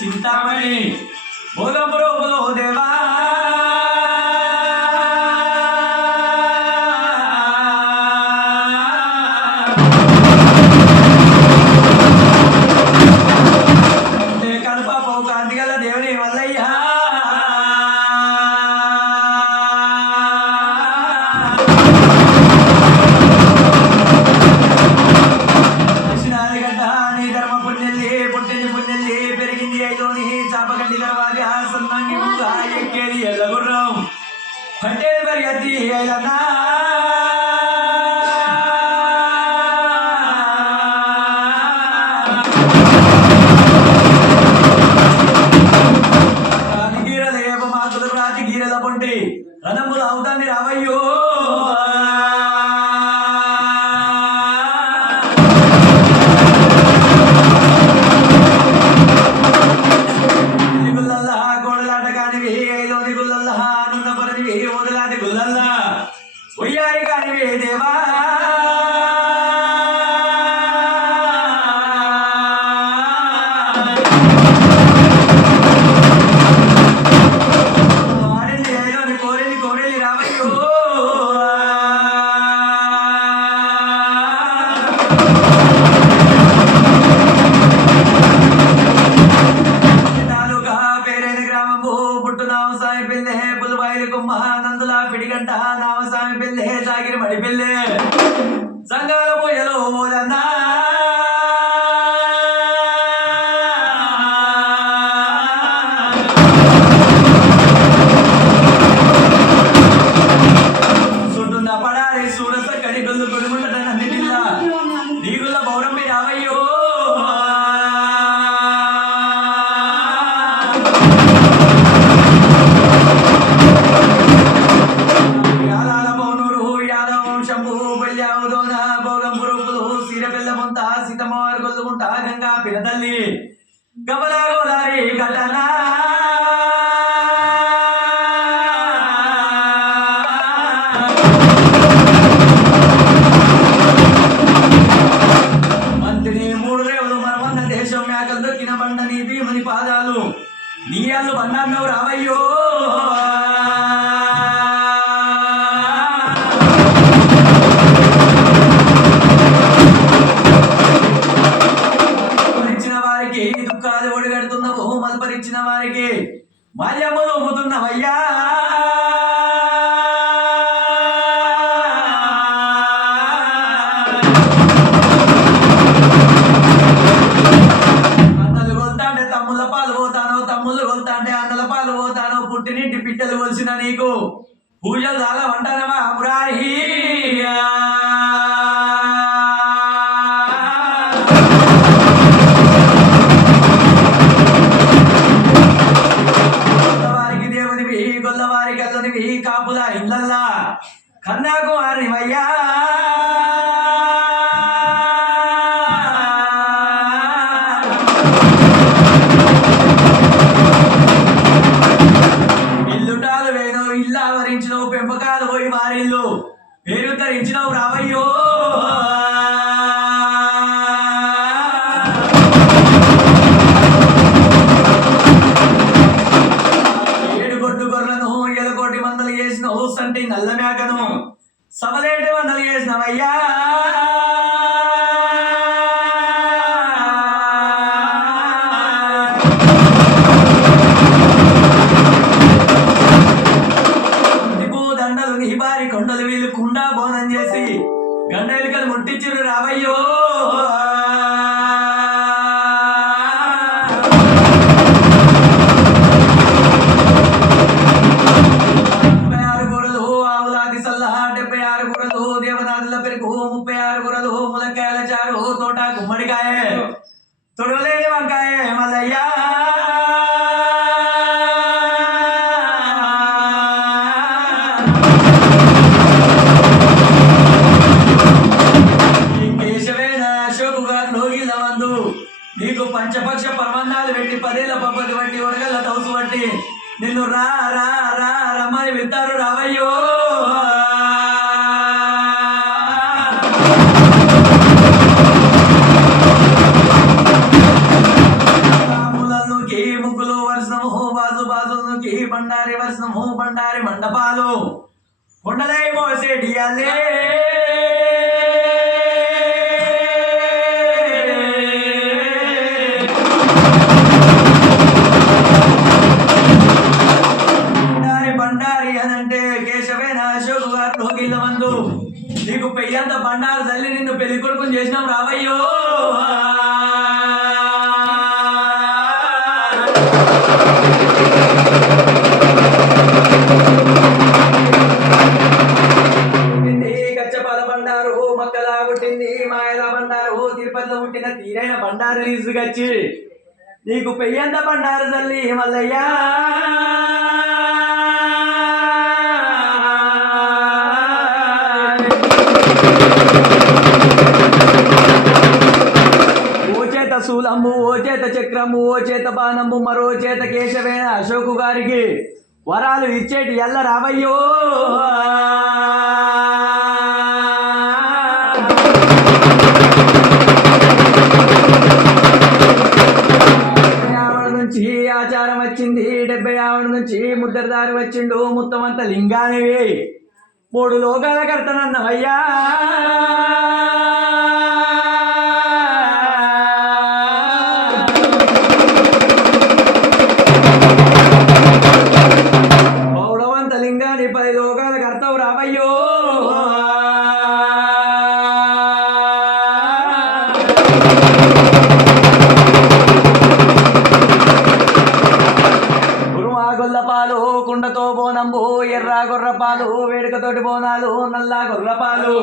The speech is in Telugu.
చింతామణి బోలో బోలో దేవా కడప పౌకాంతి గల దేవుని వల్లయ్యా పట్టేది పరిగెత్తి అయ్యన్నా రాజగీరల ఏప మాతులు రాజగీరల పొంటి రణములు అవుతాన్ని రావయ్యో గోడలాట కానివి ఐలోని గుల్లల్లా ఆనందపరనివి ఓదలాంటి గుల్లల్లా ఉయ్యారి కానివి దేవా ఆడింది ఐలోని కోరేది కోరేది రావయ్యో నందుల పిడిగంట నామస్వామి పెళ్ళే సాగిరి మడి పెళ్ళే సంఘాల పూజలు ఓదన్నా చుట్టున్న పడారి సూరస కడి గొల్లు కొడుకుంట నందినిల్ల నీగుల్ల బౌరంబి రావయ్యో గంగా పినతల్లి గమలా గోదారి కట్టనా మంత్రిని మూడు రేవులు మనమన్న దేశం మేకలు దొక్కిన బండ నీ భీముని పాదాలు నీ అల్లు బండాన్నవు రావయ్యో దుఃఖాలు ఒడిగడుతూ పేరు ధరించినవు రావయ్యో ఏడుగొడ్డు గొర్రెలను ఎలకోటి మందలు చేసిన సంటి నల్ల మేకను సబలేటి మందలు చేసినవయ్యా దండలు నీ బారి కొండలు వీళ్ళు కుండా బోనం చేసి గండెలికలు ముట్టించురు రావయ్యో తోట గుమ్మడికాయ తొడలేని వంకాయ మల్లయ్యా నీకు పంచపక్ష పర్వన్నాలు పెట్టి 10 ఏళ్ల పబ్బతి బట్టి ఒడగల్ల తౌసు బట్టి నిన్ను రా రా రా రమ్మని వెళ్తారు రావయ్యో ముగ్గులు వర్షము బాజు బాజుకి బండారి వర్షము బండారి మండపాలు కొండలై మోసేడియాలే బండారి అనంటే కేశవేన అశోక్ గారు లోకిళ్ళ మందు నీకు పెయ్యంత బండారు తల్లి నిన్ను పెళ్లి కొడుకుని చేసినాం రావయ్యో కచ్చపాల బండారు మక్కలా పుట్టింది మాయల బండారు తిరుపతిలో పుట్టిన తీరైన బండారు తీసుకొచ్చి నీకు పెయ్యంత బండారు తల్లి మల్లయ్యా శూలము ఓ చేత చక్రము ఓ చేత బాణము మరో చేత కేశవేన అశోకు గారికి వరాలు ఇచ్చేటి ఎల్ల రావయ్యో నుంచి ఆచారం వచ్చింది 70 నుంచి ముద్దరదారి వచ్చిండు మొత్తమంతా లింగానివి 3 లోకాల కర్తనన్నవయ్యా లింగాన్ని 10 లోకాల కర్తవు రావయ్యో గురుమా గొల్లపాలు కుండతో బోనంబు ఎర్ర గొర్రపాలు వేడుకతోటి బోనాలు నల్ల గొర్రపాలు